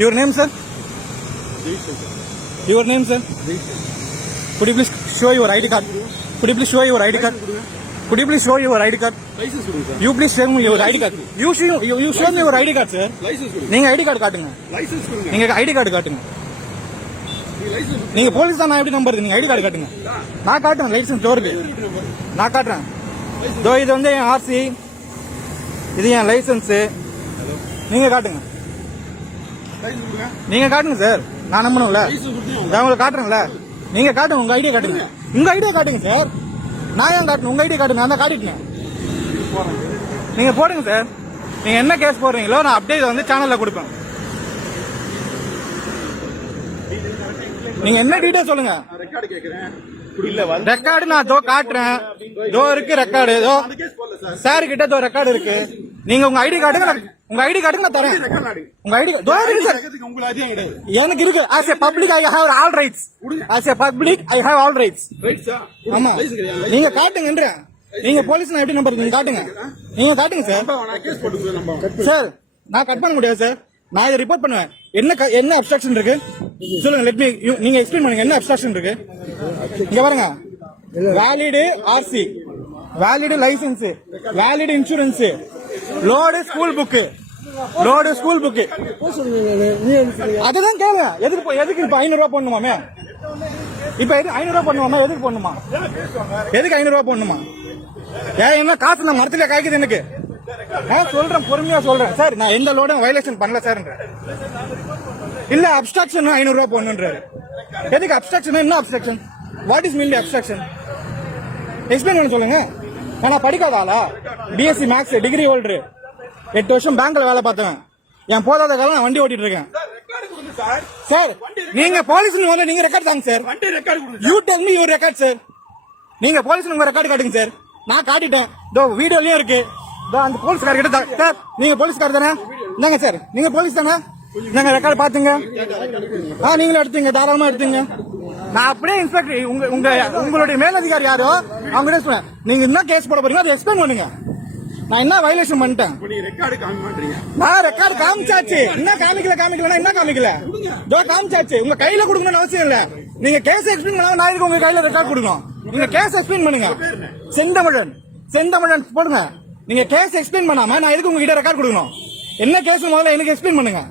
Your name, sir? Your name, sir? Could you please show your ID card? Could you please show your ID card? Could you please show your ID card? License கொடுங்க sir. You please show me your ID card. You show me your ID card, sir. Licence கொடுங்க. நீங்க ID card காட்டுங்க. Licence கொடுங்க. நீங்க ID card காட்டுங்க. நீங்க police தான், நான் எப்படி நம்புறது? நீங்க ஐடி கார்டு காட்டுங்க. நான் காட்டுறேன் லைசென்ஸ் டோருக்கு. நான் காட்டுறேன். இதோ இது வந்து என் ஆர்சி, இது என் லைசென்ஸ். நீங்க காட்டுங்க. நீங்க காட்டுங்க சார். நான் நம்பணும்ல, நான் உங்களுக்கு காட்டுறேன்ல. நீங்க காட்டுங்க, உங்க ஐடியா காட்டுங்க. உங்க ஐடியா காட்டுங்க சார். நான் ஏன் காட்டணும்? உங்க ஐடியா காட்டுங்க. நான் தான் காட்டிட்டேன். நீங்க போடுங்க சார். நீங்க என்ன கேஸ் போடுறீங்களோ நான் அப்டேட் வந்து சேனல்ல கொடுப்பேன். நீங்க என்ன டீடைல் சொல்லுங்க. ரெக்கார்ட் கேக்குறேன். ரெக்கார்டு நான் தோ காட்டுறேன். தோ இருக்கு ரெக்கார்டு. தோ சார் கிட்ட தோ ரெக்கார்டு இருக்கு. நீங்க உங்க ஐடி கார்டுங்க. உங்க ஐடி கார்டுங்க நான் தரேன். உங்க ஐடி தோ இருக்கு சார். எனக்கு இருக்கு. As a public I have all rights. As a public I have all rights. ஆமா, நீங்க காட்டுங்கன்ற. நீங்க போலீஸ் நான் எப்படி நம்பர்? நீங்க காட்டுங்க. நீங்க காட்டுங்க சார். சார் நான் கட் பண்ண முடியாது சார். நான் இதை ரிப்போர்ட் பண்ணுவேன். என்ன அப்ஸ்ட்ரக்ஷன் இருக்கு சொல்லுங்க. லெட் மீ, நீங்க எக்ஸ்பிளைன் பண்ணுங்க. என்ன அப்ஸ்ட்ரக்ஷன் இருக்கு? இங்க பாருங்க. Valid RC, valid licence, valid insurance, load school book, load school book. அதுதான் கேளு. எதுக்கு இப்ப 500 ரூபாய் போடணுமாமே? இப்ப 500 ரூபாய் போடணுமா? எதுக்கு போடணுமா? எதுக்கு 500 ரூபாய் போடணுமா? ஏன் என்ன காசு நான் மரத்துல காய்க்குது எனக்கு? நான் சொல்றேன், பொறுமையா சொல்றேன் சார். நான் எந்த லோட வயலேஷன் பண்ணல சார். இல்ல அப்ஸ்ட்ரக்ஷன் 500 ரூபாய் போடணுன்றாரு. எதுக்கு அப்ஸ்ட்ரக்ஷன்? என்ன obstruction? What is mean obstruction? Explain பண்ண சொல்லுங்க. நான் படிக்காத ஆளா? பிஎஸ்சி மேக்ஸ் டிகிரி ஹோல்டர், 8 வருஷம் பேங்க்ல வேலை பார்த்தேன். என் போதாத காலம் நான் வண்டி ஓட்டிட்டு இருக்கேன் சார். நீங்க போலீஸ் நீங்க ரெக்கார்ட் தாங்க sir. You tell me your record sir. நீங்க போலீஸ் உங்க ரெக்கார்டு காட்டுங்க சார். நான் காட்டிட்டேன். இதோ வீடியோலயும் இருக்கு. அந்த போலீஸ்கார கிட்ட சார், நீங்க போலீஸ்கார தானே? என்னங்க சார், நீங்க போலீஸ் தானே? நாங்க ரெக்கார்டு பாத்துங்க. நீங்களும் எடுத்தீங்க, தாராளமா எடுத்தீங்க. நான் அப்படியே இன்ஸ்பெக்டர் உங்களுடைய மேலதிகாரி யாரோ அவங்க சொன்னேன். நீங்க என்ன கேஸ் போட போறீங்க அதை எக்ஸ்பிளைன் பண்ணுங்க. நான் என்ன வயலேஷன் பண்ணிட்டேன்? நான் ரெக்கார்டு காமிச்சாச்சு. என்ன காமிக்கல என்ன காமிக்கல? காமிச்சாச்சு. உங்க கையில கொடுக்கணும்னு அவசியம் இல்ல. நீங்க கேஸ் எக்ஸ்பிளைன் பண்ணாம நான் இருக்கு உங்க கையில ரெக்கார்டு கொடுக்கணும். நீங்க கேஸ் எக்ஸ்பிளைன் பண்ணுங்க. செந்தமிழன் போடுங்க. நீங்க கேஸ் எக்ஸ்பிளைன் பண்ணாம நான் எதுக்கு உங்ககிட்ட ரெக்கார்ட் கொடுக்கணும்? என்ன கேஸ் முதல்ல எனக்கு எக்ஸ்பிளைன் பண்ணுங்க.